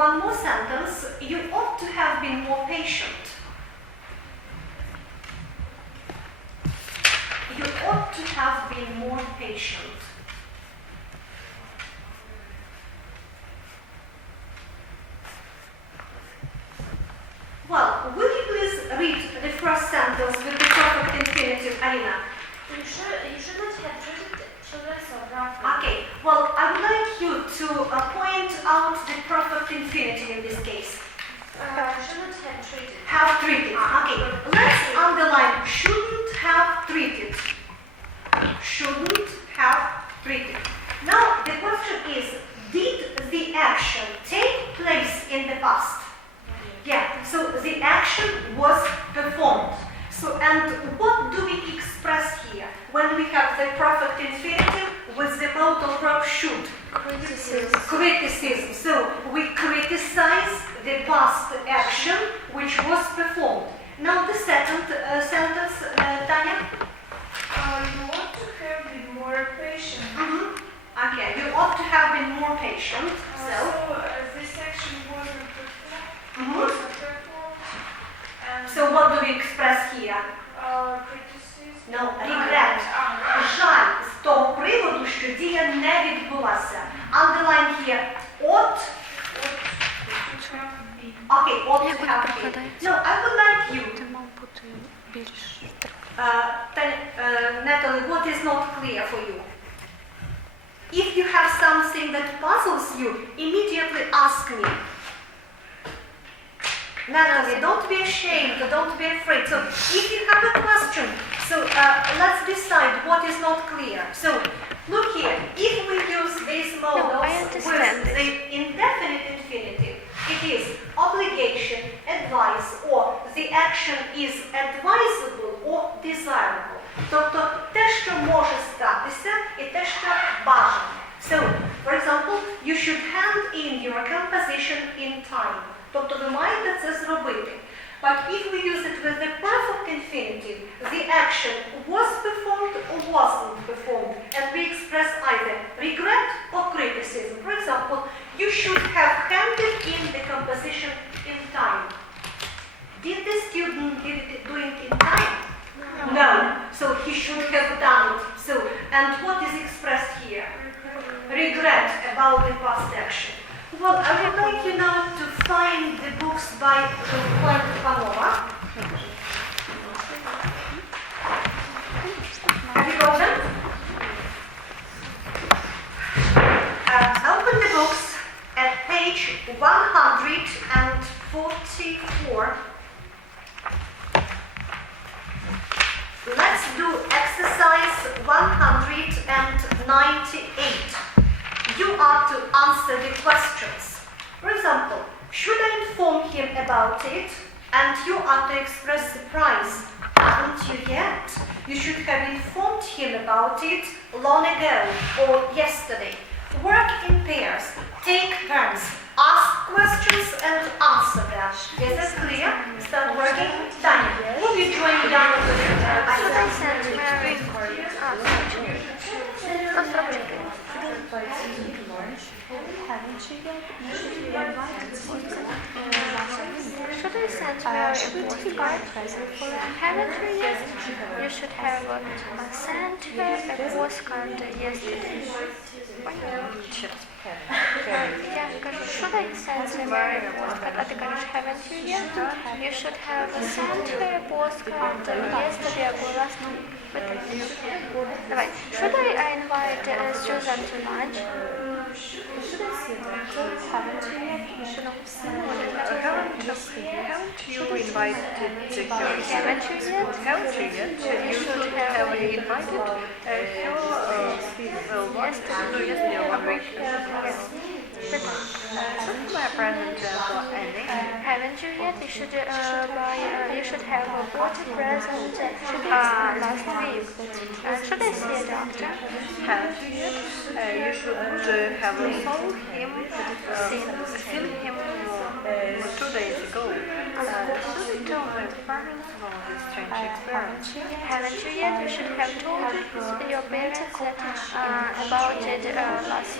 one more sentence. You ought to have been more patient. You ought to have been more patient. Well, will you please read the first sentence with the perfect infinitive, Alina? You should not have treated children so roughly. Okay, well, I would like you to point out the perfect infinitive in this case. Should not have treated. Have treated. Okay, let's underline shouldn't have treated. Shouldn't have treated. Now, the question is, did the action take place in the past? Yeah, so the action was performed. So, and what do we express here when we have the perfect infinitive with the modal verb should? Criticism. Criticism. So, we criticize the past action which was performed. Now, the second sentence, Tanya? You ought to have been more patient. Okay, you ought to have been more patient. This action wasn't performed. So what do we express here? Criticism. No, regret. Жаль з того приводу, що дія не відбулася. Underline here. Ought. Okay, ought to have been. No, I would like you. Natalie, what is not clear for you? If you have something that puzzles you, immediately ask me. Natalie, don't be ashamed, don't be afraid. So, if you have a question, so let's decide what is not clear. So, look here, if we use these modals with the indefinite infinitive, it is obligation, advice, or the action is advisable or desirable. Тобто те, що може статися, і те, що бажано. So, for example, you should hand in your composition in time. Тобто ви маєте це зробити. But if we use it with the perfect infinitive, the action was performed or wasn't performed, and we express either regret or criticism. For example, you should have handed in the composition in time. Did the student do it in time? No. So he should have done it. So, and what is expressed here? Regret about the past action. Well, I would like you now to find the books by Panova. Have you got them? Open the books at page 144. Let's do exercise 198. You are to answer the questions. For example, should I inform him about it? And you are to express surprise. Haven't you yet? You should have informed him about it long ago or yesterday. Work in pairs. Take turns. Ask questions and answer them. Is that clear? Start working. Tanya, will you join me down with the Haven't you yet? You should be invited. Should I send Mary a present for her? Haven't you yet? You should have sent her a postcard yesterday. Я кажу, should I send Mary a postcard? А ти кажеш, haven't you yet? You should have sent her a postcard yesterday or last night. Давай. Should I invite Susan to lunch? Should I say that? Haven't you yet? You should have sent her. Haven't you invited her? Haven't you yet? Haven't you yet? You should have invited her yesterday or one week. Send my present for Annie. Haven't you yet? You should you should have bought a present last week. Should I say it after? Haven't you yet? You should have seen him 2 days ago. Should I tell my parents about this strange experience? Haven't you yet? You should have told your parents about it last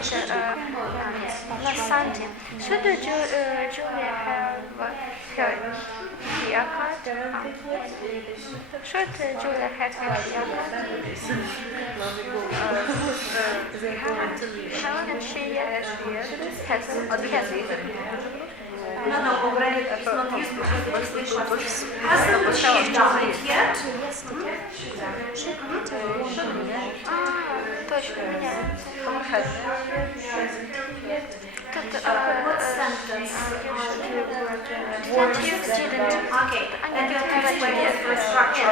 на Sunday. Should Julia have her haircut? Should Julia have her haircut? Haven't she yet? Hasn't. No, already it's not used because it is because hasn't she done it yet? Точно, меняется. Тут, What sentence? What you didn't. Okay, and you have to explain the structure.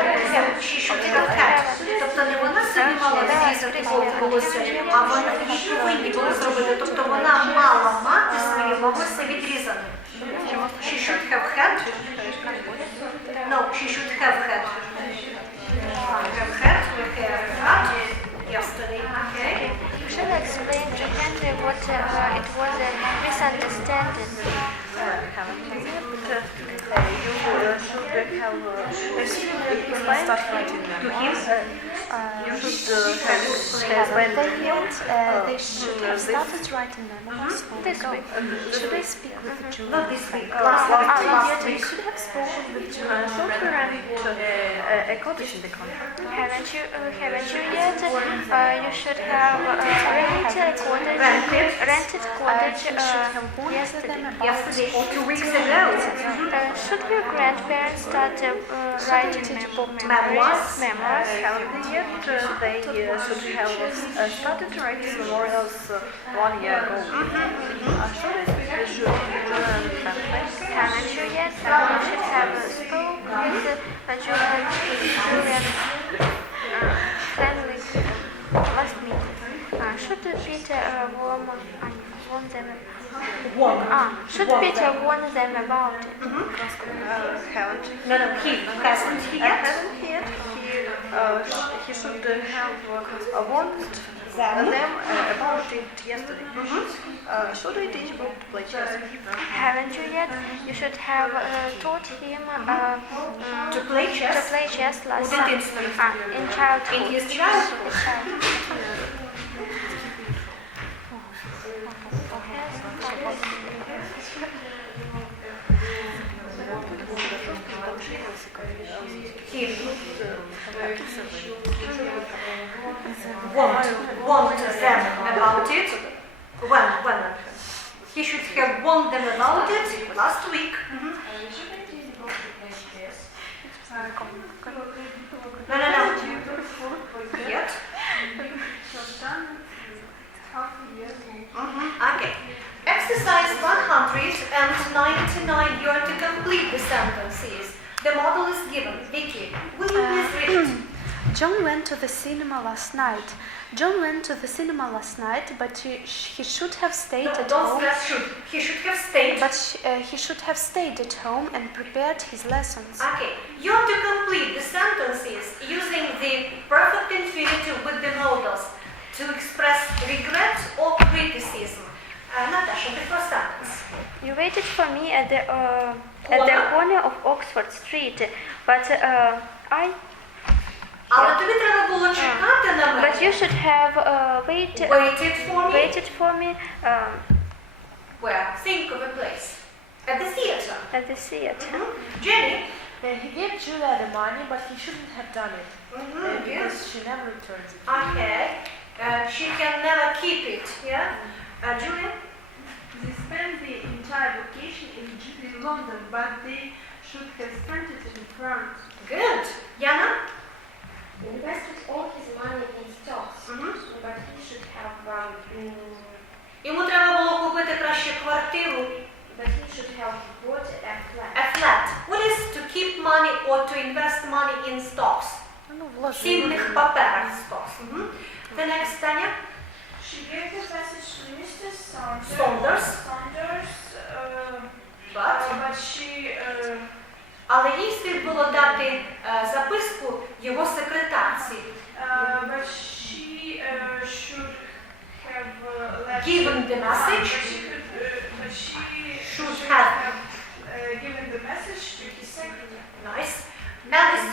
She should have had. Тобто не вона собі мала зрізати волосся, а вона її повинні були зробити. Тобто вона мала мати своє волосся відрізане. She should have had. No, she should have had. Have had her hair cut yesterday. Okay. Shall I explain to Henry what it was a misunderstanding? To him. You should have explained They should have started writing them last week. This week. Should I speak with Julia? Not this week. Last They week. should have spoken with Julia. according to the contract. Haven't you yet? You should have rented cottage yesterday. Yesterday or 2 weeks ago. Should your grandparents start writing memoirs? Haven't yet. They should have started writing memorials 1 year ago. Should I speak with Julia? Haven't you yet? You should have spoken with Julia's family last meeting. Should Peter warn them? Should Peter warn them about it? Haven't. No, he hasn't yet. Hasn't yet. He should have warned them about it yesterday. Should I teach book to play chess? Haven't you yet? You should have taught him To play chess? to play chess last Within summer. In childhood. In his childhood. His childhood. Want them about it. When? He should have warned them about it last week. No. Yet. Okay. Exercise 199. You are to complete the sentences. The model is given. Vicky, will you please read it? John went to the cinema last night. John went to the cinema last night, but he should have stayed No, at don't home. stress should. He should have stayed. But he should have stayed at home and prepared his lessons. Okay. You are to complete the sentences using the perfect infinitive with the modals to express regret or criticism. Natasha, the first sentence. You waited for me at the corner of Oxford Street, but I. Але тобі треба було чекати на мене. But you should have waited for me. for me Where? Think of a place. At the theater. at the theater. Jenny. He gave Julia the money, but he shouldn't have done it Yes. because she never returns it. Okay. She can never keep it. Yeah. Julia. They spent the entire vacation in London, but they should have spent it in France. Good. Yana. Invested all his money in stocks, but he should have Йому треба було купити краще квартиру. bought a flat. A flat. What is to keep money or to invest money in stocks? Цінних паперах stocks. The next, Tanya. She gave the message to Mr. Saunders. But she Але їй слід було дати записку його секретарці. should have Given the message. Should have given the message to his secretary. Nice. Melis.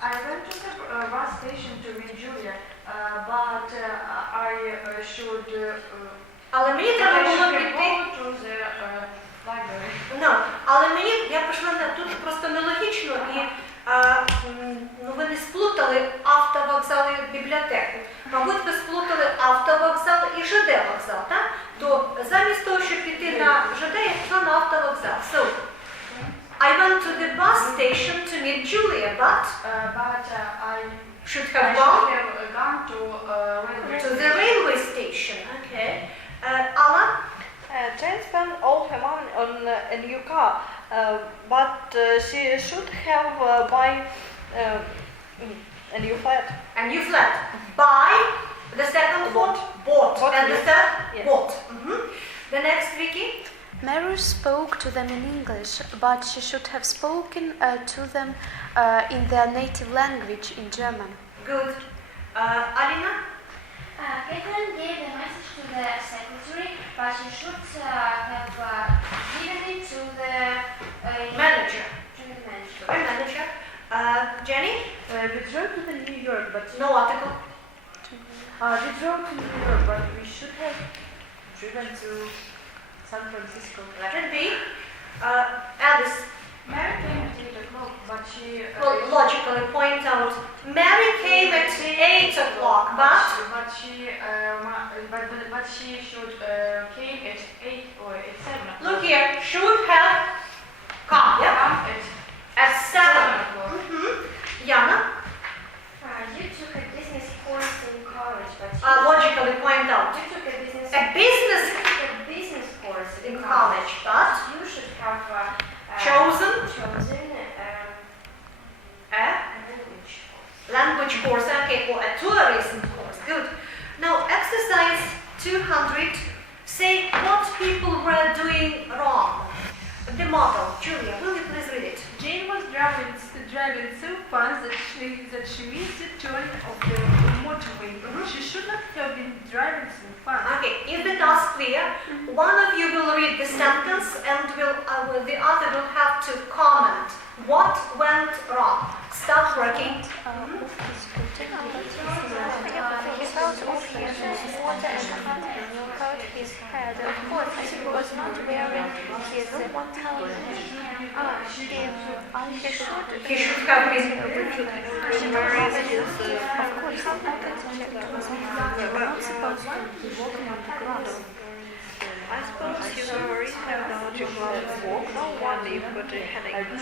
I went to the bus station to meet Julia, but I should Але мені треба було піти. to the library. Ну, але я пішла тут просто нелогічно і ви не сплутали автовокзал і бібліотеку. Мабуть, ви сплутали автовокзал і ЖД вокзал, так? То замість того, щоб піти на ЖД, я пішла на автовокзал. So, I went to the bus station to meet Julia, but I should I have should gone have gone to railway to the railway station. Okay. Alan? Jane spent all her money on a new car, but she should have buy a new flat. A new flat. Buy. The second one? Bought. Bought, And the yes. third? Yes. Bought. The next, Vicky? Mary spoke to them in English, but she should have spoken to them in their native language, in German. Good. Alina? Catherine gave the message to the secretary, but she should have given it to the Manager. To the manager. Manager. Jenny? We drove to the New York, but No article. we drove to New York, but we should have driven to San Francisco. Let it be. Alice. Mary came at 8 o'clock, but she Well, logically point out. Mary came at 8 o'clock, but but she should came at 8 or at 7 o'clock. look here. Should have come. Yeah? Come At 7. o'clock. Yana? You took a business course in college, but Logically point out. you took a business A business course in college, but You should have chosen chosen a language. language course, okay, or a tourism course. Good. Now, exercise 200. Say what people were doing wrong. The model. Julia, will you please read it? Jane was driving so fast that she missed the turn of the motorway. She should not have been driving so fast. Okay, is the task clear? One of you will read the sentence and the other will have to comment what went wrong. Start working. He felt off his water and hurt his head. Of course, he was not wearing his helmet. He should have been. Of course, how can check? We're not supposed to be walking on the grass. I suppose you already have knowledge of how to walk, not one if but a headache. You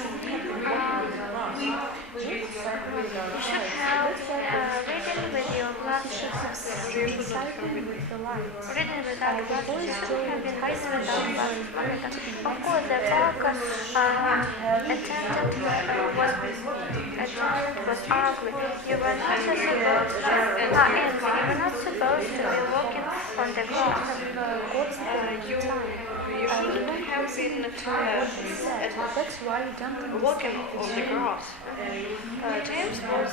should have reading with your glasses. Cycling with the lights. Reading without glasses should have been hiding without glasses. Of course, the park attendant was ugly. You were not supposed to be walking on the grass. You shouldn't have been That's why you don't walking on the grass. James was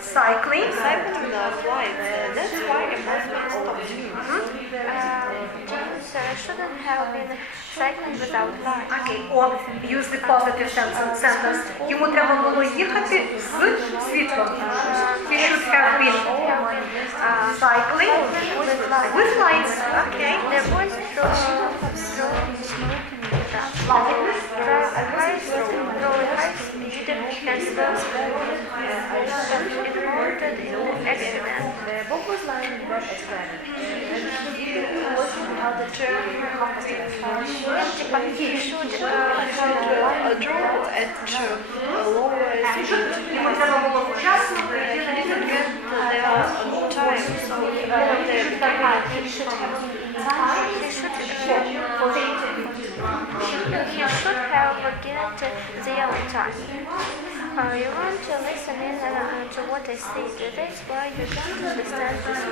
Cycling. cycling without lights. That's why the movement stopped. James shouldn't have been cycling without lights. Okay, or use the positive sentence. Йому треба було їхати з світлом. He should have been cycling with lights. Okay. The boys drove high speed and involved in accident. Bob was lying in bed at 7, and he wasn't how to turn He should Drove at lower speed. Йому треба було вчасно прийти на Get there on time, so he got there He should have get there on time. You want to listen in to what I say. That's why you don't understand this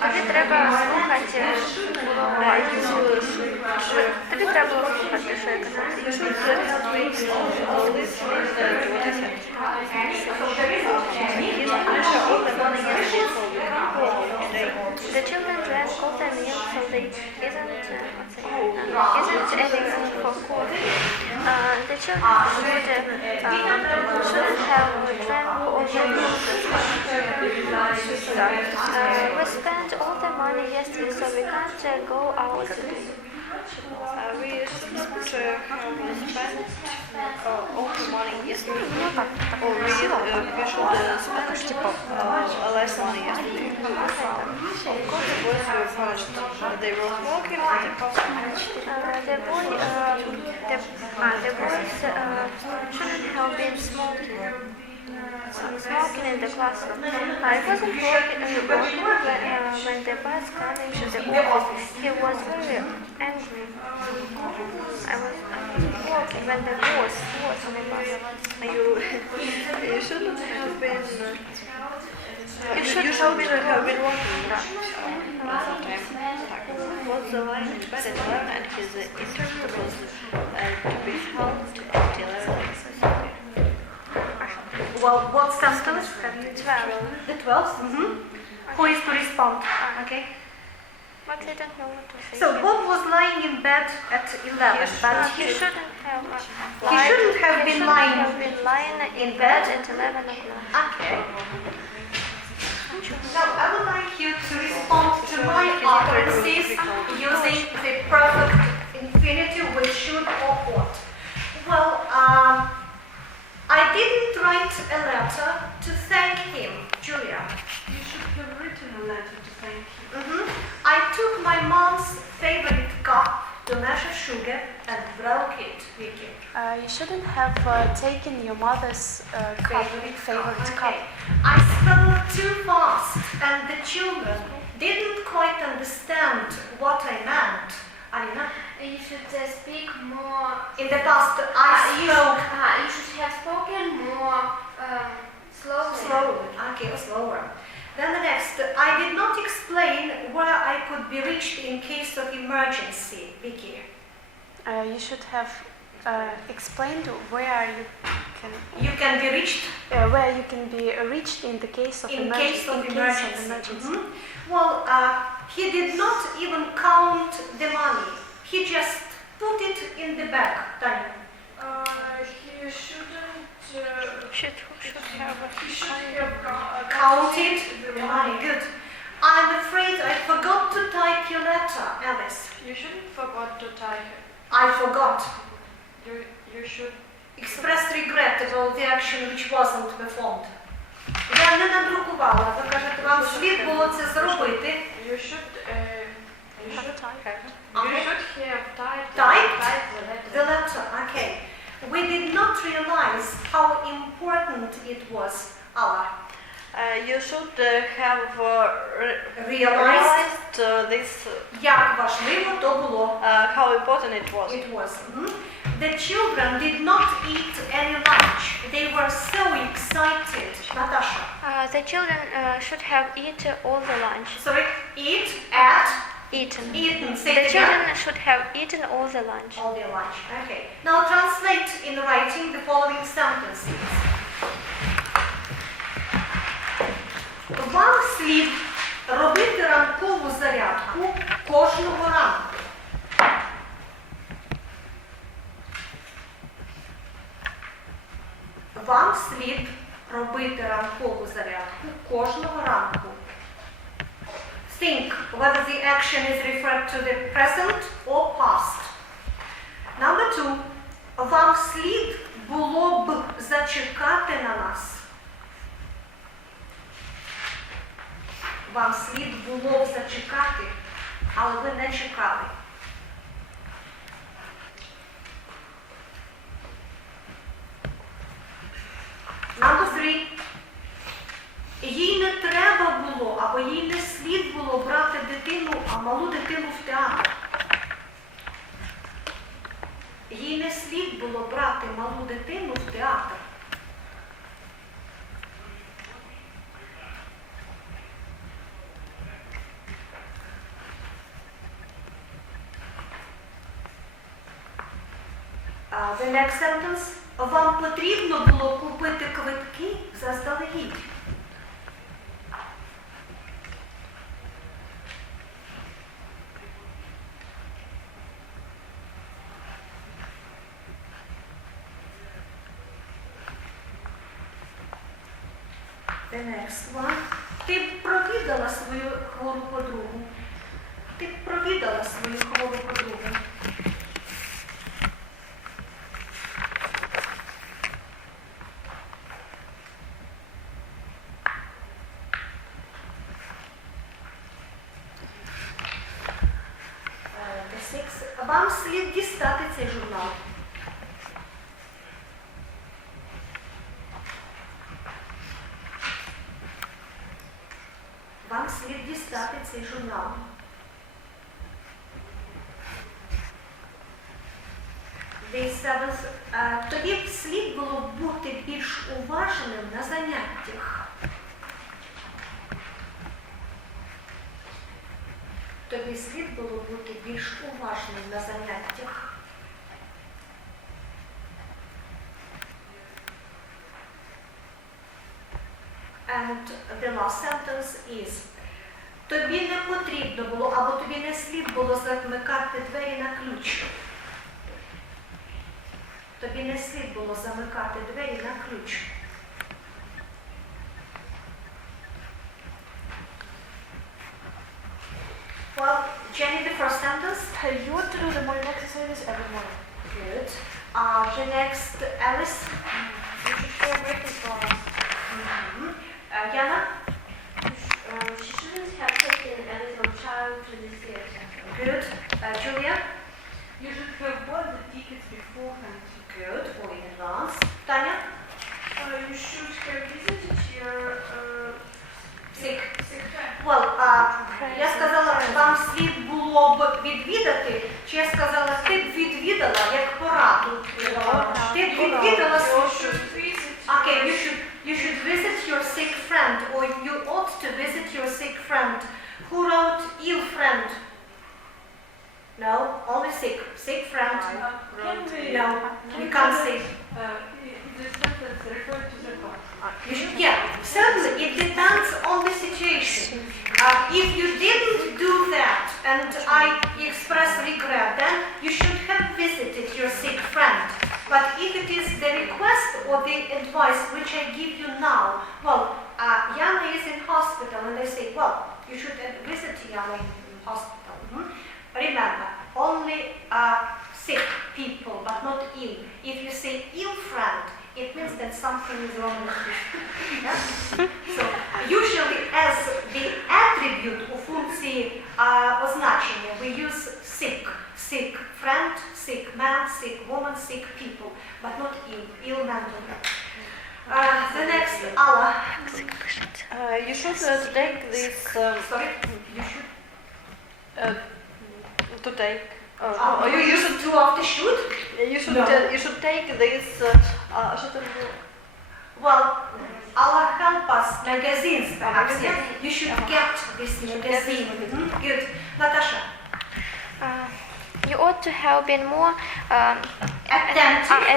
Тобі треба слухати Тобі треба слухати, що я казала. The children drank coffee milk, so they isn't anything for coffee. The the children shouldn't have drank all the milk. We spent all the money yesterday, so we can't go out today. We should have spent all the money yesterday. Or we should spend less money yesterday. Of course, the boys were punished. They were smoking and they passed. The boys shouldn't have been smoking in the classroom. I wasn't working when the bus coming to the office. He was very angry. I was working when the boss was on the bus. You shouldn't have been. You should have been walking sometime. Was the line in bed at 11 and his interview was to be held at 11. Well, what sentence? 12. The 12th? Who is to respond? Okay. But I don't know what to say. So Bob was lying in bed at 11, but He shouldn't have been lying in bed at 11 o'clock. Okay. Now I would like you to respond to my utterances using the perfect infinitive with should or ought. Well, I didn't write a letter to thank him, Julia. You should have written a letter to thank him. I took my mom's favorite cup to measure sugar and broke it, Vicky. You shouldn't have taken your mother's favorite cup. Okay. I spoke too fast and the children didn't quite understand what I meant. Alina? You should speak more. In the past, I spoke You should have spoken more slowly. slowly. Okay, slower. Then the next, I did not explain where I could be reached in case of emergency, Vicky. You should have explained where You can be reached where you can be reached in the case of in emergency. case of emergency. Mhm. Well, he did not even count the money. He just put it in the bag, Tanya. He shouldn't. Should have Counted the money. Good. I'm afraid I forgot to type your letter, Alice. You shouldn't forget to type it. I forgot. You should. Express regret about the action which wasn't performed. Я не надрукувала, ви кажете, вам слід було це зробити. You should have typed Typed? the letter. The letter, okay. We did not realize how important it was, Allah. You should have Realized this, як важливо то було. how important it was. It was. The children did not eat any lunch. They were so excited. Natasha. The children should have eaten all the lunch. Sorry, eat, Eaten. eaten. Say The it children again. should have eaten all the lunch. All their lunch. Okay. Now translate in writing the following sentences. Вам слід робити ранкову зарядку кожного ранку. Вам слід робити ранкову зарядку кожного ранку. Think whether the action is referred to the present or past. Number 2. Вам слід було б зачекати на нас. Вам слід було б зачекати, але ви не чекали. Number 3. Їй не треба було, або їй не слід було брати дитину, а малу дитину в театр. Їй не слід було брати малу дитину в театр. The next sentence. Вам потрібно було купити квитки заздалегідь. The next one. Ти б провідала свою хвору подругу. Ти б провідала свою хвору подругу. The six. Вам слід дістати цей журнал. Вам слід дістати цей журнал. The seventh. Тобі б слід було бути більш уважним на заняттях. Тобі слід було бути більш уважним на заняттях. And the last sentence is. Тобі не потрібно було, або тобі не слід було замикати двері на ключ. Тобі не слід було замикати двері на ключ. Well, Jenny, the first sentence. You want to do the morning exercises every morning. Good. The next, Alice. You should feel written for us. Jana. She shouldn't have taken a little child to the theater. Good. Julia. You should have bought the tickets beforehand. Good. Or in advance. Tanya. You should have visited your Sick. friend. Well, я сказала, вам слід було б відвідати, чи я сказала, ти б відвідала як пораду. Ти б відвідала свою... Okay, you should visit your sick friend, or you ought to visit your sick friend. Who wrote ill friend? No, only sick. Sick friend. Can we, No, you can't say. the sentence refer to the past? You should, yeah, certainly it depends on the situation. If you didn't do that and I express regret, then you should have visited your sick friend. But if it is the request or the advice which I give you now, well, Yana is in hospital and I say, well, you should visit Yana in hospital. Remember, only sick people, but not ill. If you say ill friend, it means that something is wrong with you. Yeah? So, usually as the attribute у функції означення, we use sick. Sick friend, sick man, sick woman, sick people, but not ill mentally. The next, Allah. You should take this. Sorry, you should. To take. You should do after should? You should take this. Що там було? Well, Allah help us, magazines perhaps, yeah? You should get this magazine. Good. Natasha. You ought to have been more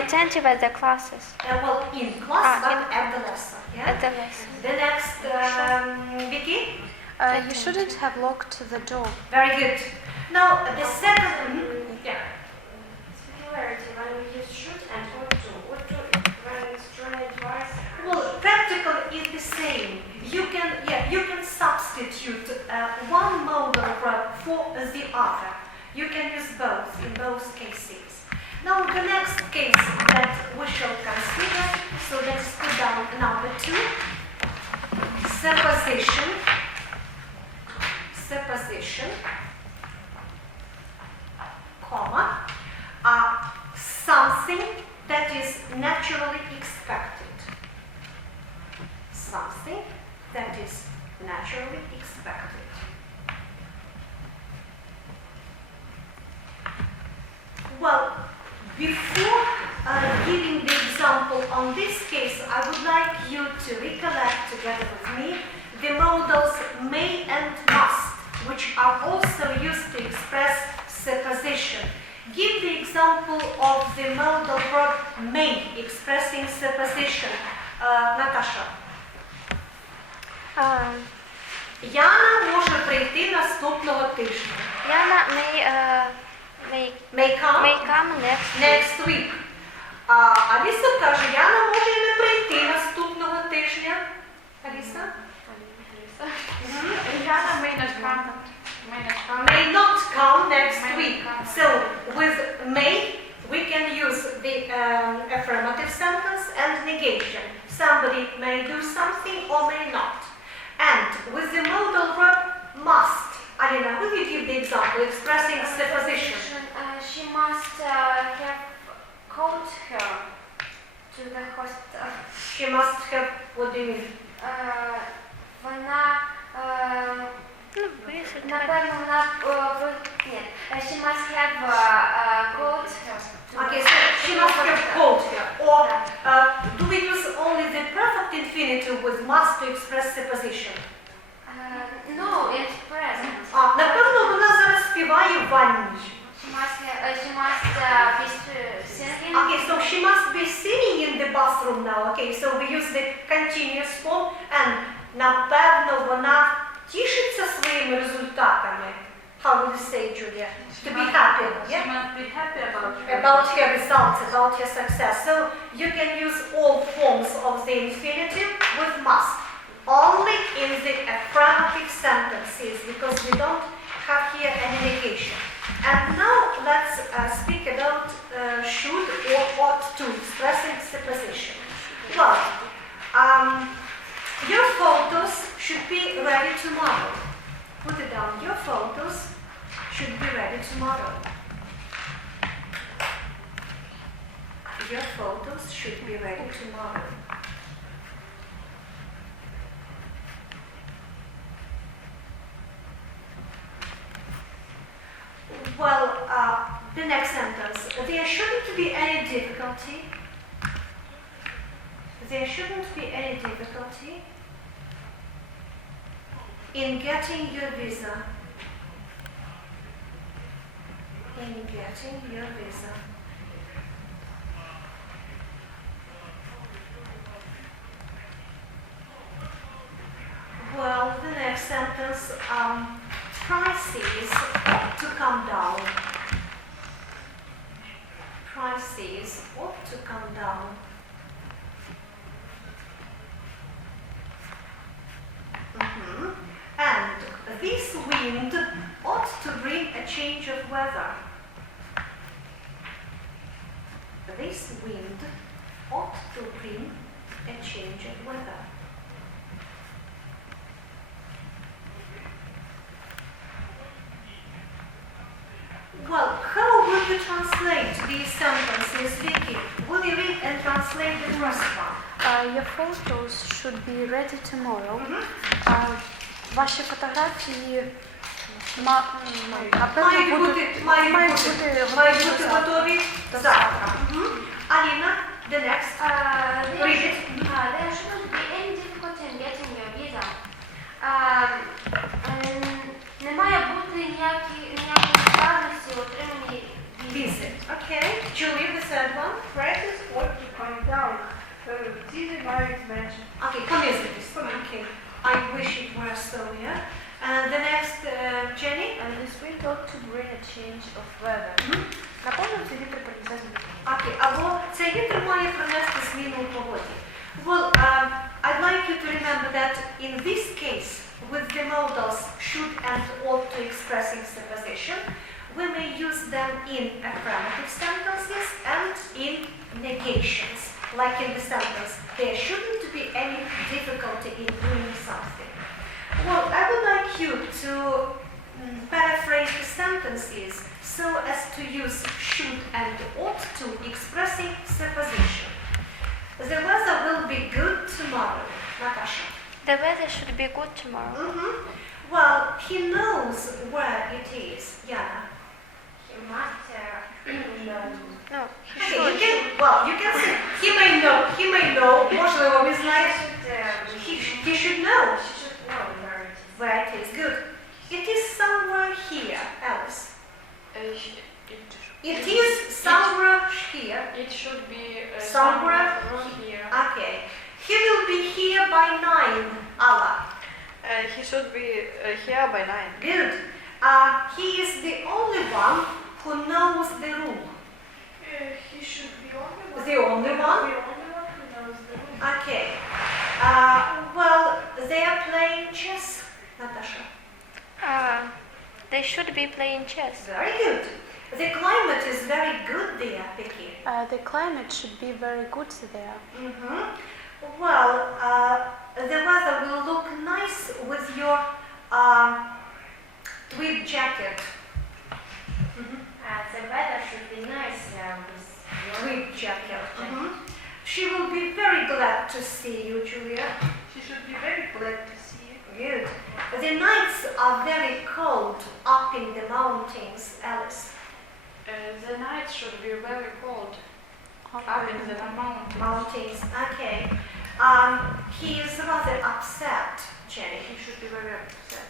attentive at the classes. Well, in class, but in- at the lesson. Yeah? At the lesson. The next, Vicky. You shouldn't have locked the door. Very good. Now, the second, yeah. Similarity when we use should and ought to. Ought to when it's joined twice. Well, practical is the same. You can substitute one modal verb for the other. You can use both in both cases. Now, the next case that we shall consider, so let's put down number 2. Supposition. Supposition. Comma. Something that is naturally expected. Something that is naturally expected. Well, before giving the example on this case, I would like you to recollect together with me the modals may and must, which are also used to express supposition. Give the example of the modal verb may expressing supposition. Natasha. Яна може прийти наступного тижня. Yana May come may come next. next week. Аліса каже, Яна може і не прийти наступного тижня. Alisa? Rihanna may not come. May not come next week. So with may, we can use the affirmative sentence and negation. Somebody may do something or may not. And with the modal verb must. Alina, will you give the example expressing supposition? She must have called her to the hospital. She must have, what do you mean? Вона, напевно, ні. She must have called her. Okay, so she must have called her. Or do we use only the perfect infinitive with must to express supposition? No, it's present. Напевно, вона зараз співає в ванні. She must be singing. Okay, so she must be singing in the bathroom now. Okay, so we use the continuous form and напевно вона тішиться своїми результатами. How would you say, Julia? To be happy, She yeah? must be happy about her. About her results, about her success. So you can use all forms of the infinitive with must. Only in the affirmative sentences, because we don't have here any negation. And now let's speak about should or ought to, expressing supposition. Well, your photos should be ready tomorrow. Put it down. Your photos should be ready tomorrow. Your photos should be ready tomorrow. Well, the next sentence. There shouldn't be any difficulty. There shouldn't be any difficulty in getting your visa. In getting your visa. Well, the next sentence, prices ought to come down. Prices ought to come down. And this wind ought to bring a change of weather. This wind ought to bring a change of weather. Well, how will you translate these sentences, Vicky? Will you read and translate the first one? Your photos should be ready tomorrow. Ваші фотографії напевно Мають бути готові завтра. Аліна, the next. Read it. There shouldn't be any difficulty in getting your visa. Не має бути ніякої складності у отриманні візи. Okay. Julie, the third one. Prices ought to come down. These are married mentioned. Okay, come here, okay. I wish it were so, yeah. The next, Jenny. And this wind ought to bring a change of weather. Напевно, це вітер принесе зміну. Okay, або цей вітер має принести зміну у погоді. Well, I'd like you to remember that in this case, with the modals should and ought to expressing supposition, we may use them in affirmative sentences and in negations. Like in the sentence, there shouldn't be any difficulty in doing something. Well, I would like you to paraphrase the sentences so as to use should and ought to expressing supposition. The weather will be good tomorrow. Natasha. The weather should be good tomorrow. Well, he knows where it is. Yana. He must know. No, Okay, you can say he may know, можливо, він знає. He should know. Where it is. Good. It is somewhere here, Alice. It is somewhere here. It should be Somewhere here. Okay. He will be here by 9, Allah. He should be here by 9. Good. He is the only one who knows the room. He should be only one. The only one? The only one who knows the room. Okay. Well, should be playing chess. Very good. The climate is very good there, Vicky. The climate should be very good there. Well, the weather will look nice with your tweed jacket. The weather should be nice with your Tweed jacket. She will be very glad to see you, Julia. She should be very glad to see you. Good. The nights are very cold up in the mountains, Alice. The night should be very cold. Up in the Mountains, okay. He is rather upset, Jenny. He should be very upset.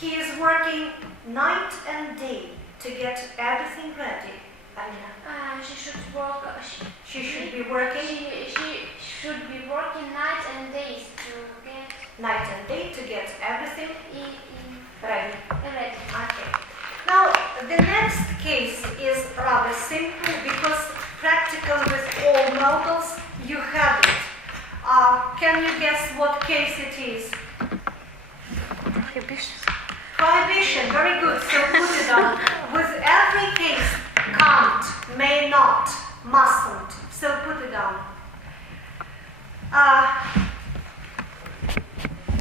He is working night and day to get everything ready. Alina. she should work. She should be working She should be working nights and days to get night and day to get everything ready. ready. Okay. Now, the next case is rather simple because practical with all modals, you have it. Can you guess what case it is? Prohibition. Prohibition, very good. So put it down. With every case, can't, may not, mustn't. So put it down.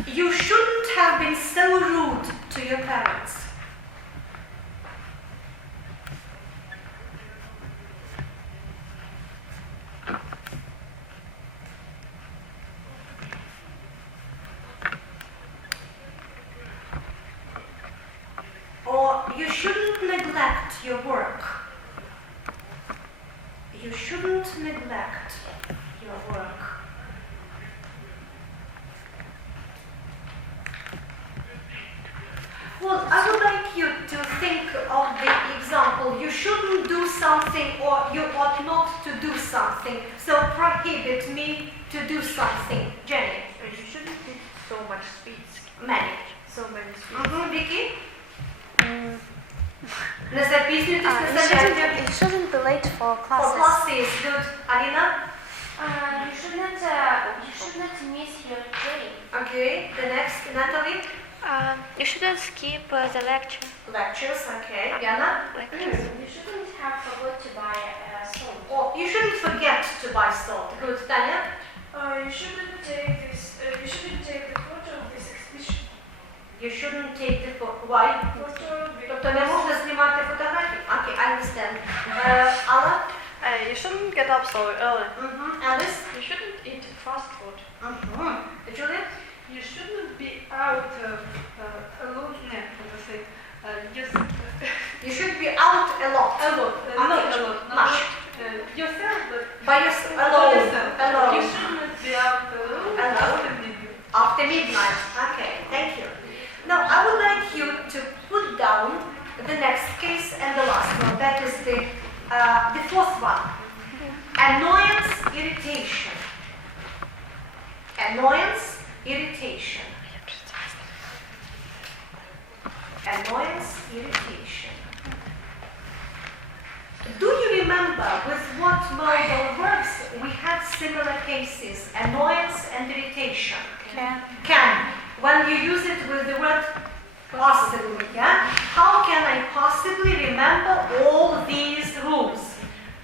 You shouldn't have been so rude to your parents. Or you shouldn't neglect your work. You shouldn't neglect your work. Well, I would like you to think of the example. You shouldn't do something or you ought not to do something. So prohibit me to do something. Jenny. You shouldn't eat so much sweets. Many. So many sweets. Vicky? Не запізнюйтесь на заняття. You shouldn't be late for For classes. classes, good. Alina? You should not miss your train. Okay. The next, Natalie? You shouldn't skip the lecture. Lectures, okay. Yana? Lectures. You shouldn't have forgot to buy salt. Oh, you shouldn't forget to buy salt. Good. Tanya? You shouldn't take this. You shouldn't take the photo of this exhibition. You shouldn't take the photo. Why? Тобто не можна знімати фотографії? Okay, I understand. Anna? You shouldn't get up so early. Alice? You shouldn't eat fast food. Julia? You shouldn't be out alone. You should be out a lot. Alone. Not alone. Much. Yourself, but By yourself. Alone. You Alone. shouldn't be out alone. Alone. After midnight. Okay, thank you. Now, I would like you to put down the next case and the last one. That is the fourth one. Annoyance, irritation. Annoyance, irritation. Annoyance, irritation. Do you remember with what modal verbs we had similar cases? Annoyance and irritation. Can. When you use it with the word possibly, yeah? How can I possibly remember all these rules?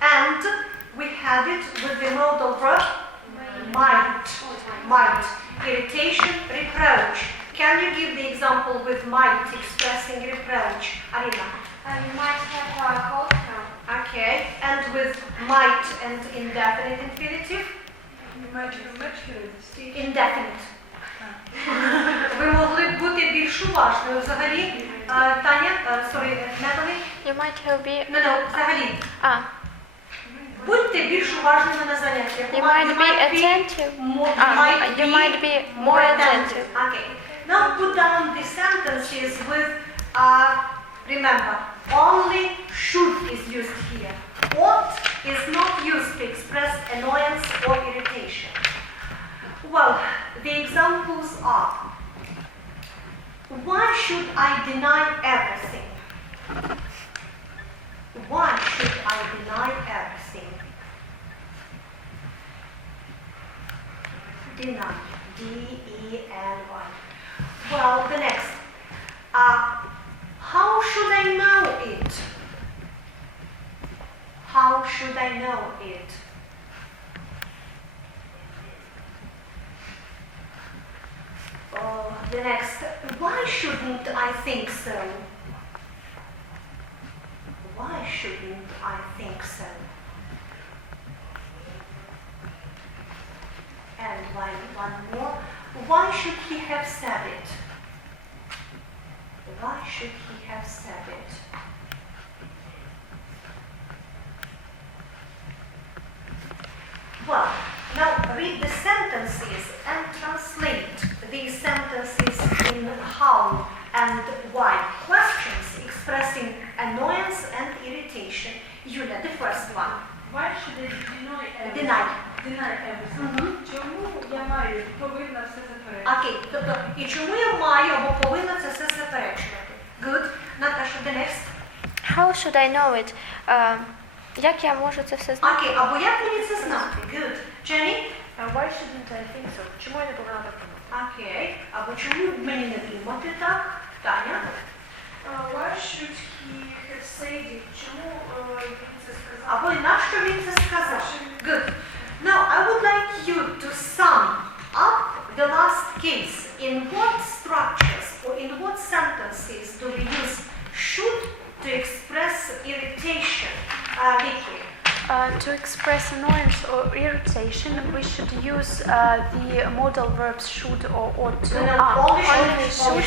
And we had it with the modal verb might. Might. Irritation, reproach. Can you give the example with might expressing reproach? Arina. You might have a cold now. Okay. And with might and indefinite infinitive? You might have much here. Indefinite. Ви могли б бути більш уважною взагалі. Таня, Natalie? You might have been. No, взагалі. Будьте більш уважними на заняттях. You might be attentive. You might be more attentive. Okay. Now put down the sentences with, remember, only should is used here. Ought is not used to express annoyance or irritation. Well, the examples are, why should I deny everything? Why should I deny everything? Deny. D-E-N-Y. Well, the next. How should I know it? How should I know it? The next, why shouldn't I think so? Why shouldn't I think so? And one more, why should he have said it? Why should he have said it? Well, now read the sentences and translate these sentences in how and why questions expressing annoyance and irritation. Julia, the first one. Why should I deny everything? Deny. Everything. Чому я маю, повинна все заперечити? Окей, тобто, і чому я маю або повинна це все заперечувати? Good. Наташа, the next. How should I know it? Як я можу це все знати? Окей, або як мені це знати? Good. Jenny? Why shouldn't I think so? Чому я не повинна так думати? Окей. Або чому мені не думати так? Таня? Why should he have said it? Чому він це сказав? Або нащо він це сказав? Good. Now, I would like you to sum up the last case. In what structures or in what sentences do we use should to express irritation? Vicky. To express annoyance or irritation, we should use the modal verbs should or ought to. Only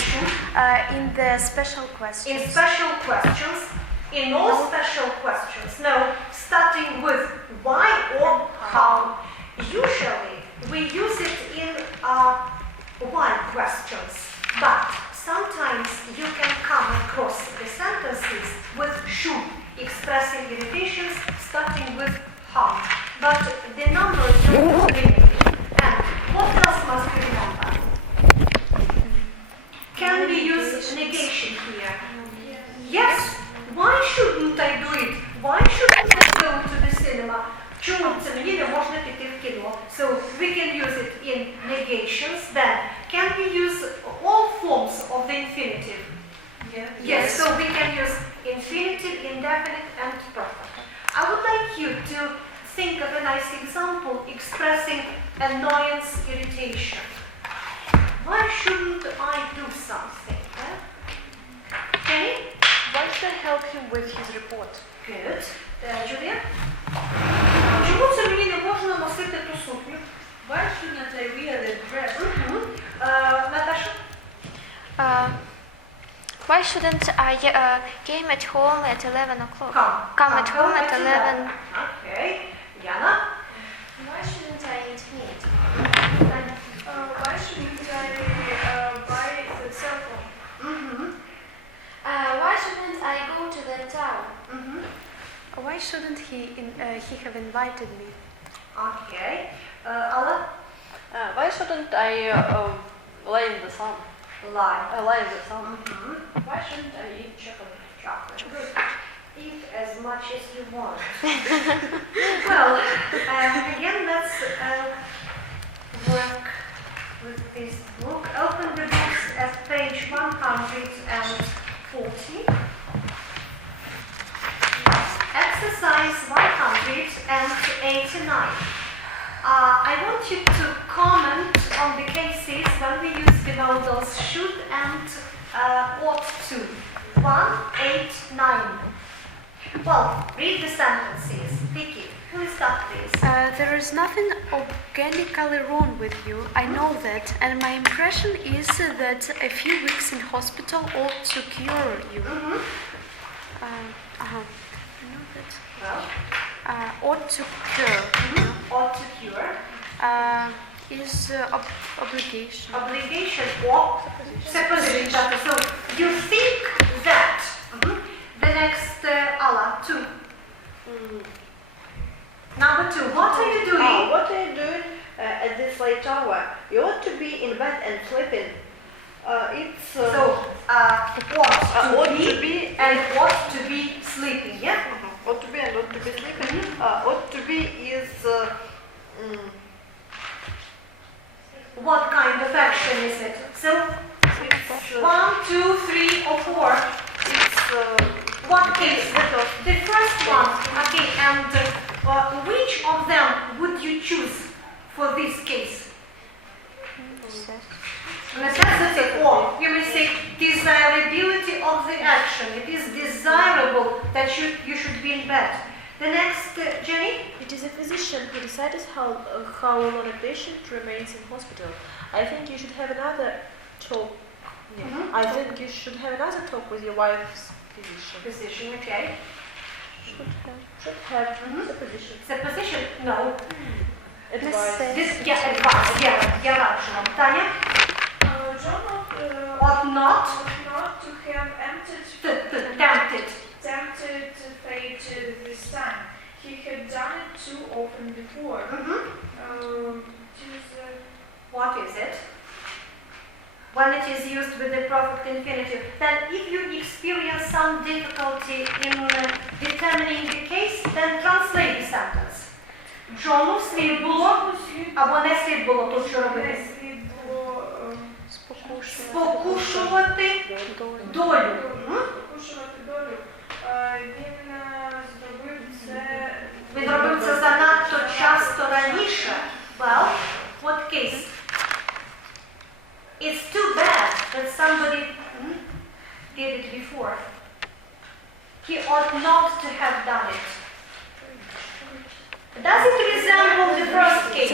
should. In the special questions. In special questions, in all special questions, no, starting with why or how. Usually, we use it in why questions, but sometimes you can come across the sentences with should, expressing irritations, starting with how. But the number is not limited. And what else must we remember? Can we use negation here? Yes. Why shouldn't I do it? Why shouldn't I go to the cinema? Чому це мені не можна піти в кіно? So we can use it in negations. Then can we use all forms of the infinitive? Yes. So we can use infinitive, indefinite, and perfect. I would like you to think of a nice example expressing annoyance, irritation. Why shouldn't I do something? Jenny? Why should I help him with his report? Good. Julia? Чому це мені не можна носити ту сукню? Why shouldn't I wear the dress? Наташа? Why shouldn't I game at home at 11 o'clock? Come at home at 11. Okay. Jana? Why shouldn't I eat meat? Why shouldn't I buy the cell phone? Why shouldn't I go to the town? Why shouldn't he have invited me? Okay. Alla? Why shouldn't I lay in the sun? Lie. Lie in the sun. Why shouldn't I eat chocolate? Chocolate. Eat as much as you want. Well, again, let's work with this book. Open the books at page 140. Exercise 189. I want you to comment on the cases when we use the modals should and ought to. 189. Well, read the sentences. Vicky, who is that, please? There is nothing organically wrong with you. I know that, and my impression is that a few weeks in hospital ought to cure you. I know that. Well, Ought to cure. ought to cure. Is obligation. Obligation or supposition. So you think that. The next, Alla, 2. Number 2. What are you doing? What are you doing at this late hour? You ought to be in bed and sleeping. It's Ought to be and ought to be sleeping. Yeah. Ought to be and ought to be sleeping. Ought to be is What kind of action is it? So it's 1, 2, 3, or 4. it's What case? The first one. Okay, and which of them would you choose for this case? Necessity, or you may say desirability of the action. It is desirable that you should be in bed. The next, Jenny? It is a physician who decides how long a patient remains in hospital. I think you should have another talk. I think you should have another talk with your wife's physician. Physician, okay. Should have supposition. Supposition? No. Advice. Advice. Я радше вам. Таня? John Ought not. not to have tempted fate this time. He had done it too often before. What is it? When it is used with the perfect infinitive, then if you experience some difficulty in determining the case, then translate the sentence. Джону слід було, або не слід було тут що робити? Спокушувати долю. Спокушувати долю. Він робив це занадто часто раніше. Well, what case? It's too bad that somebody did it before. He ought not to have done it. Does it resemble the first case?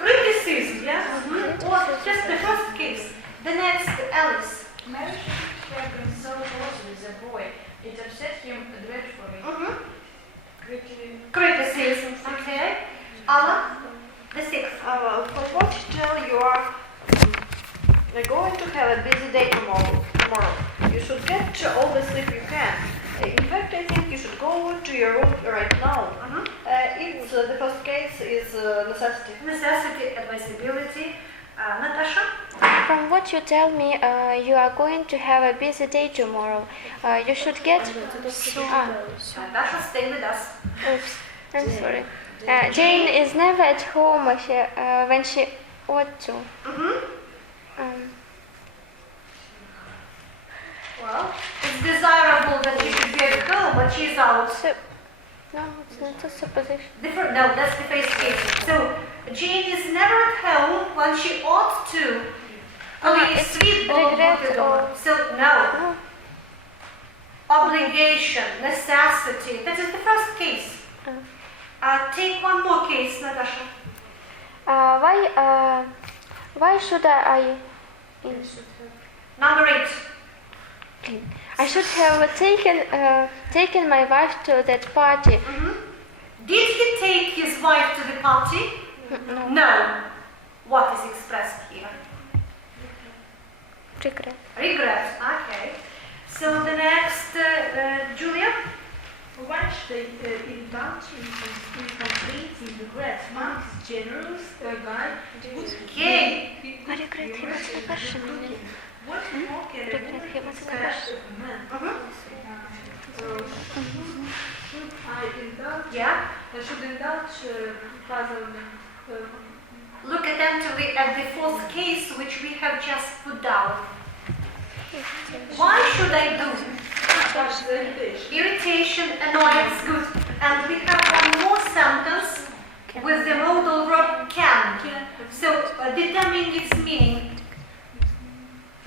Criticism, yeah? Or just the first case. The next, Alice. Marriage had been so close with the boy, it upset him dreadfully. Criticism, okay. Anna, the sixth. For what tell you are going to have a busy day tomorrow. You should get all the sleep you can. In fact, I think you should go to your room right now. The first case is necessity. Necessity, advisability. Natasha? From what you tell me, you are going to have a busy day tomorrow. You should get. Natasha, stay with us. Oops, I'm sorry. Jane is never at home when she ought to. Well, it's desirable that she should be at home, but she's out. No, it's not a supposition. No, that's the first case. So, Jane is never at home when she ought to. It's Sleep regret or- So, no. Obligation, necessity. That is the first case. Take one more case, Natasha. Why should I? Number 8. I should have taken my wife to that party. Did he take his wife to the party? No. What is expressed here? Regret. Regret. Okay. So the next, Julia? Why should I indulge in complaints and regrets? Mark is generous, guy. Okay. Regret, he was the person. What more can a Regret, woman he was the expect person. of a man? Should I indulge? Yeah. I should indulge puzzlement. Look attentively at the fourth case which we have just put down. Why should I do? That's the irritation. Irritation, annoyance, good. And we have one more sentence with the modal verb can. So determine its meaning.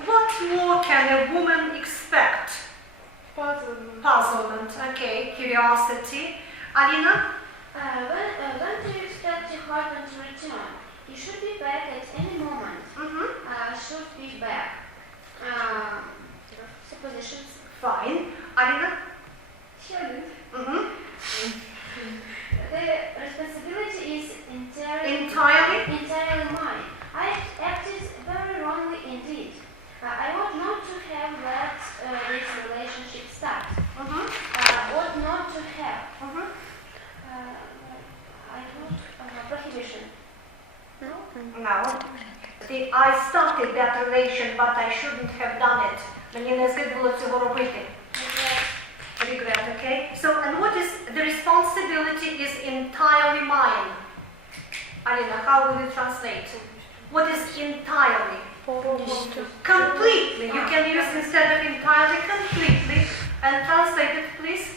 What more can a woman expect? Puzzlement, okay. Curiosity. Alina? When do you expect your husband to return? He should be back at any moment. Should be back. Suppositions. Fine. Alina? Shouldn't. The responsibility is Entirely? entirely mine. I acted very wrongly indeed. I ought not to have let this relationship start. Ought not to have. Prohibition. No. I started that relation, but I shouldn't have done it. Мені не слід було цього робити. Regret, okay? So, and what is the responsibility is entirely mine. Alina, how will you translate? What is entirely? Полностью. Completely. You can use instead of entirely, completely. And translate it, please.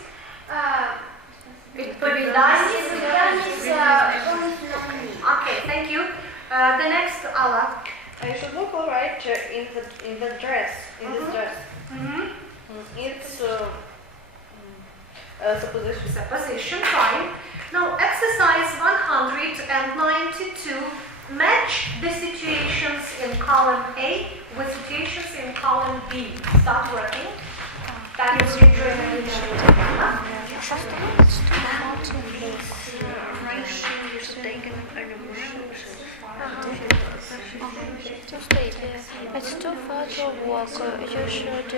Відповідальність. Okay, thank you. The next, Alla. You should look alright in the dress, in this dress. It's supposition. Supposition, fine. Now, exercise 192. Match the situations in column A with situations in column B. Start working. That is your journey. You should take an emotion. It's too far to walk. You should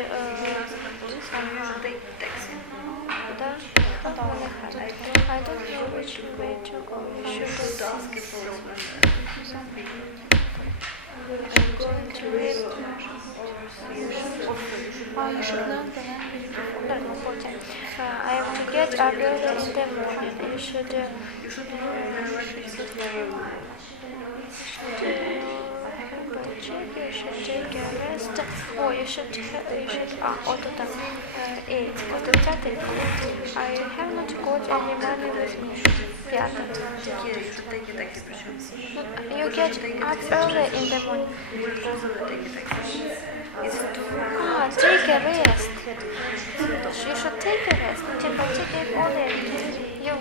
take taxi. I don't know which way to go. You should Ask if you should learn the language before. I have to get up early in the morning. You should learn you should take a rest. Oh, you should I have not got any money with me. Yeah. You get up early in the morning. Take a rest. You should take a rest. Типа, take it early. You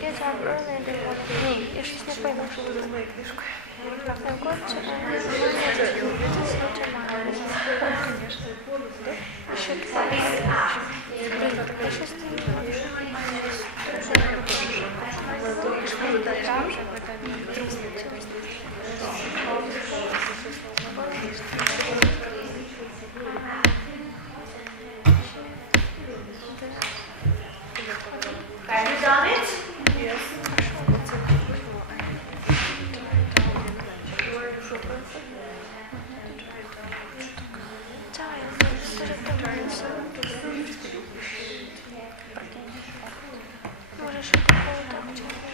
get up early in the morning. Я сейчас не пойму, что вы думаете. I've got you should Have you done it? Yes.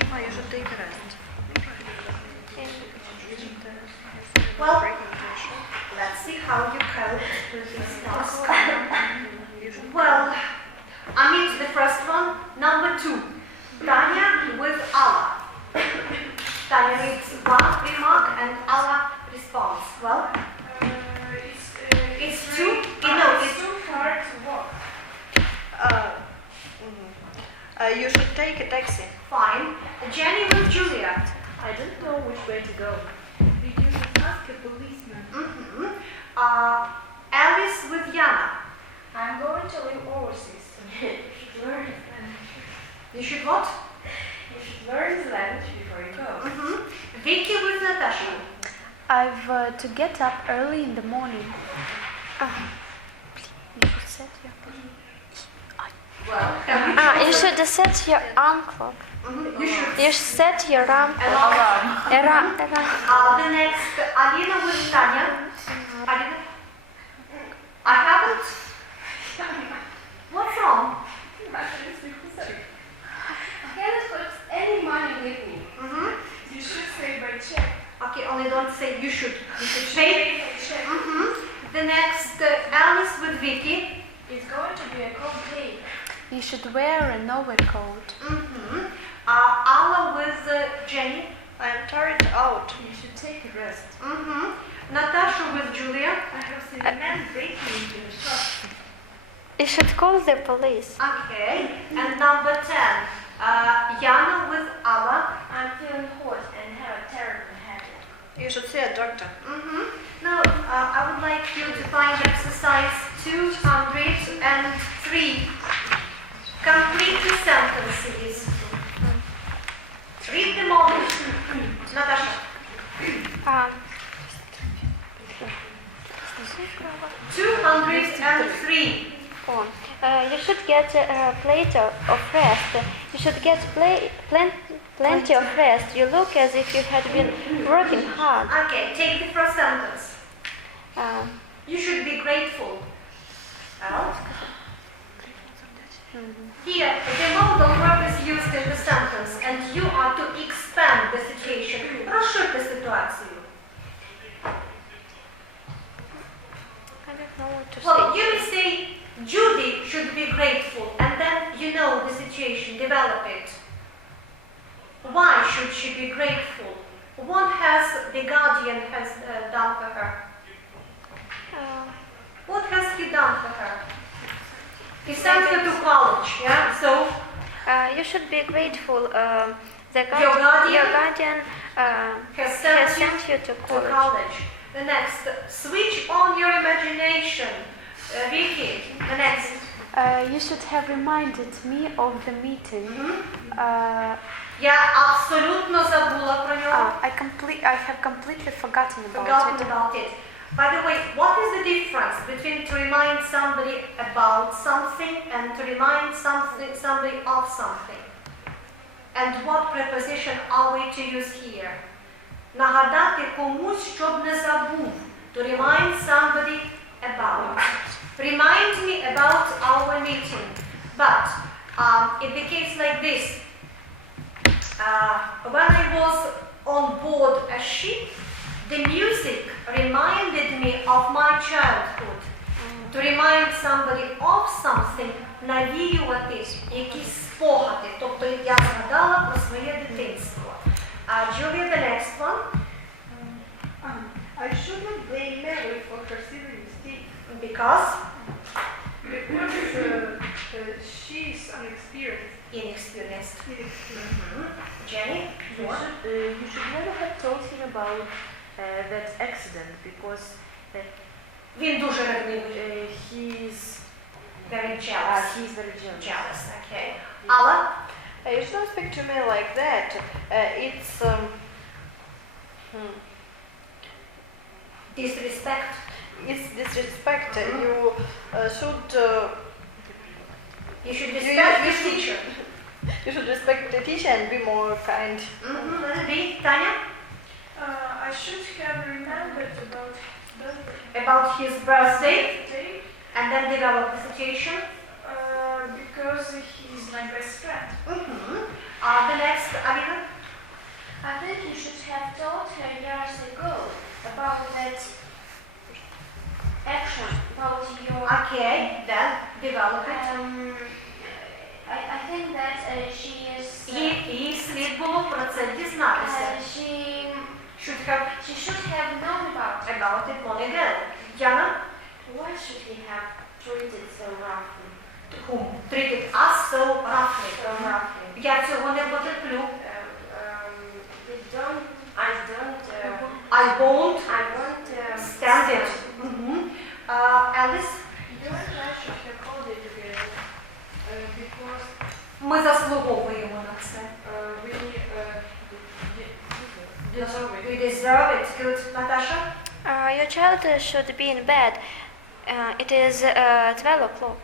You should take a rest. Well, let's see how you cope with this task. Well, I mean the first one, number 2. Tanya with Allah. Tanya reads one remark and Allah responds. Well, it's too, it's too far to walk. You should take a taxi. fine. Jenny with Julia. I don't know which way to go. You should ask a policeman. Alice with Yana. I'm going to live overseas. You should learn it. You should what? You should learn the language before you go. Vicky with Natasha. I've to get up early in the morning. You should set your Well, have you you should set your alarm clock. You should. You should set your alarm clock. The next, Alina with Tanya. Alina? I haven't. What's wrong? I cannot put any money with me. You should say by check. Okay, only don't say you should. You should pay. Check. The next, Alice with Vicky. It's going to be a cold day. You should wear an overcoat. Alla with Jenny. I'm tired out. You should take a rest. Natasha with Julia. I have seen a man breaking into the shop. You should call the police. Okay. And number 10, Yana with Alla. I'm feeling hot and have a terrible headache. You should see a doctor. Now, I would like you to find exercise 203. Complete the sentences. Read them all. Natasha. 203. You should get a plate of rest. You should get plenty of rest. You look as if you had been working hard. Okay, take the first sentence. You should be grateful. Well, here, the modal verb is used in the sentence, and you are to expand the situation. Розширте ситуацію. should be grateful. What has the guardian has done for her? What has he done for her? He sent her to college, yeah? So, You should be grateful. Your guardian your guardian has has sent you sent you to to college. college. The next, switch on your imagination. Vicky, the next. You should have reminded me of the meeting. Я абсолютно забула про нього. I have completely forgotten about Forgotten it. about it. By the way, what is the difference between to remind somebody about something and to remind somebody of something? And what preposition are we to use here? Нагадати комусь, щоб не забув. To remind somebody about. Remind me about our meeting. But it behaves like this. When I was on board a ship, the music reminded me of my childhood. To remind somebody of something, навіювати якісь спогади. Тобто я згадала про своє дитинство. Julia, the next one. I should not blame Mary for her silly mistake Because she's unexperienced. inexperienced. Jenny, You should never have told him about that accident because він дуже ревнивий. he's Very jealous. he's very jealous. Jealous, okay. Alla? You shouldn't speak to me like that. It's Disrespect. it's disrespect. You should You should respect your should- teacher. you should respect the teacher and be more kind. Let it be. Tanya? I should have remembered about About his birthday day and then develop the situation. because he's my best friend. The next, Alina? I think you should have told her years ago about that action, about your. Okay, then develop it. I think that she is. Їй слід було про це дізнатися. She Should have have known about it. about it long ago. Jana? Why should he have treated so roughly? Whom? Treated us so roughly. So roughly. Я цього не потерплю. I won't. I won't stand it. Alice? You and I should have called it together because Ми заслуговуємо на це. we We deserve it. Good. Natasha? Your child should be in bed. It is 12 o'clock.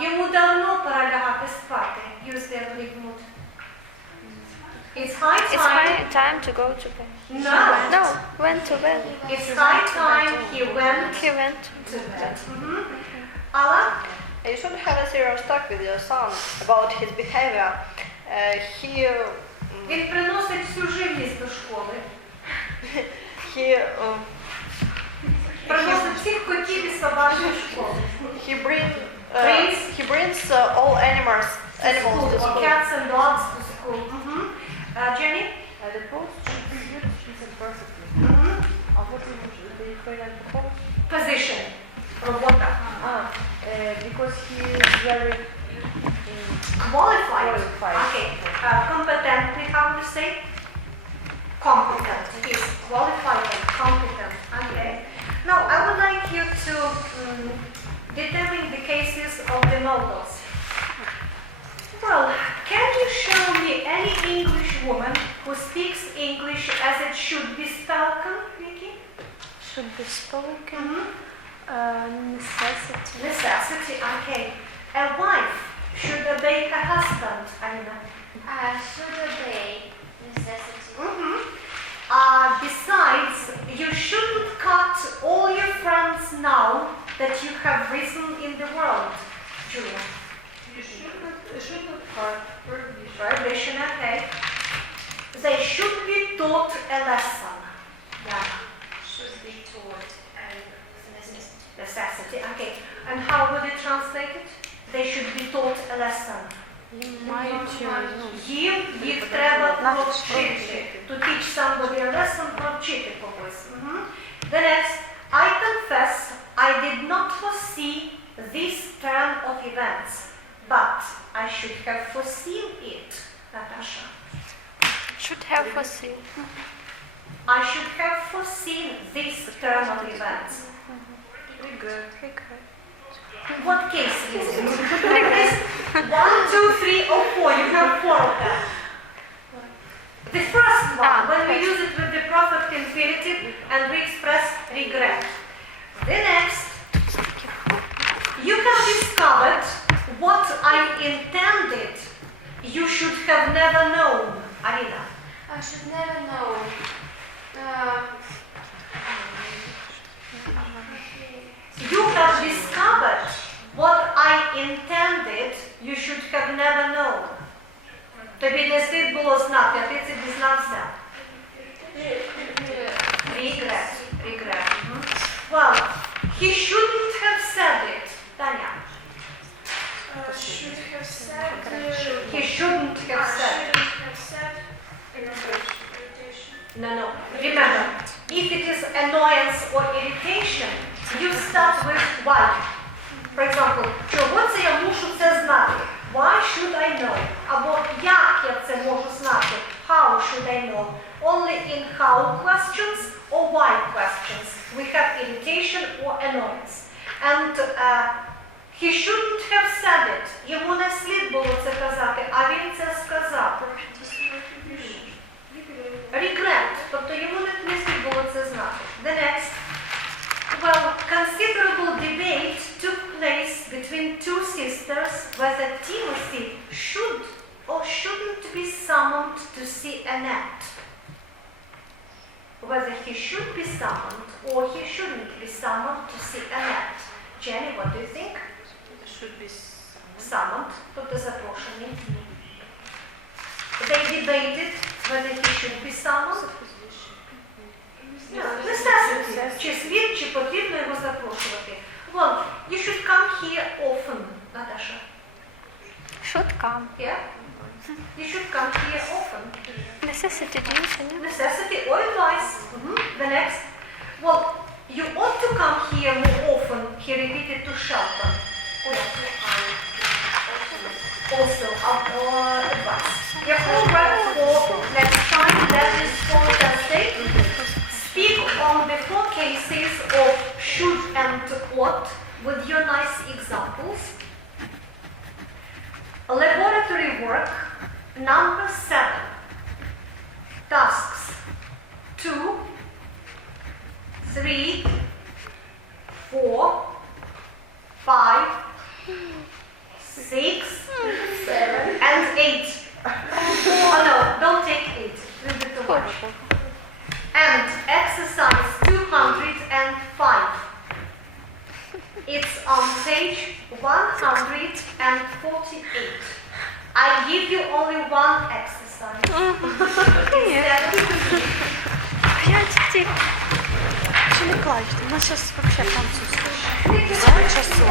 Йому давно пора лягати спати. Use the oblique mood. It's high It's time. high time to go to bed. No. Went to bed. It's high time he went He went. to bed. Allah? You should have a serious talk with your son about his behavior. Він приносить всю живність до школи. Приносить всіх котів і собак до школи. He brings all animals to school. Cats and dogs to school. Jenny? The post should be used perfectly. What do you find out the post? Position. Робота. Because he is very Qualified. Qualified. Okay. Competent, how to say? Competent. He's qualified and competent. Okay. Now, I would like you to determine the cases of the modals. Well, can you show me any English woman who speaks English as it should be spoken, Vicky? Should be spoken. Necessity. Necessity, okay. A wife should obey her husband, Alina. Should obey necessity. Besides, you shouldn't cut all your friends now that you have risen in the world, Julia. you should not cut Prohibition, okay. They should be taught a lesson. Yeah. Should be taught Necessity, okay. And how would you translate it? They should be taught a lesson. Їх треба провчити. To teach somebody a lesson, провчити когось. The next, I confess I did not foresee this turn of events, but I should have foreseen it, Natasha. Should have foreseen. I should have foreseen this turn of events. What case is it? Is 1, 2, 3, or 4? You have 4 of them. The first one, when we use it with the perfect infinitive and we express regret. The next, you have discovered what I intended you should have never known. Arina. I should never know. You have discovered what I intended you should have never known. Тобі не слід було знати, а ти це дізнався. Regret. Well, he shouldn't have said it. Tanya. Should have said. He shouldn't have said. Irritation. No. Remember, if it is annoyance or irritation, you start with why. For example, чого це я мушу це знати? Why should I know? Або як я це можу знати? How should I know? Only in how questions or why questions we have irritation or annoyance. And he shouldn't have said it. Йому не слід було це казати, а він це сказав. Regret. Тобто йому не слід було це знати. The next. Well, considerable debate took place between two sisters whether Timothy should or shouldn't be summoned to see Annette. Whether he should be summoned or he shouldn't be summoned to see Annette. Jenny, what do you think? Should be Summoned, тобто запрошені. They debated whether he should be summoned. Necessity. Чи слід, чи потрібно його запрошувати. Well, you should come here often, Natasha. Should come. Yeah? You should come here often. Necessity діється, ні? Necessity or advice. The next. Well, you ought to come here more often, he repeated to Shelton. Also, advice. Your homework for next time, that is for Thursday. Speak on the 4 cases of should and ought with your nice examples. Laboratory work number 7. Tasks 2, 3, 4, 5, 6, 7, and 8. Oh no, don't take 8. Leave it to watch. And exercise 205. It's on page 148. I give you only one exercise. Чи не класть? У нас зараз вообще французский. 40 часов.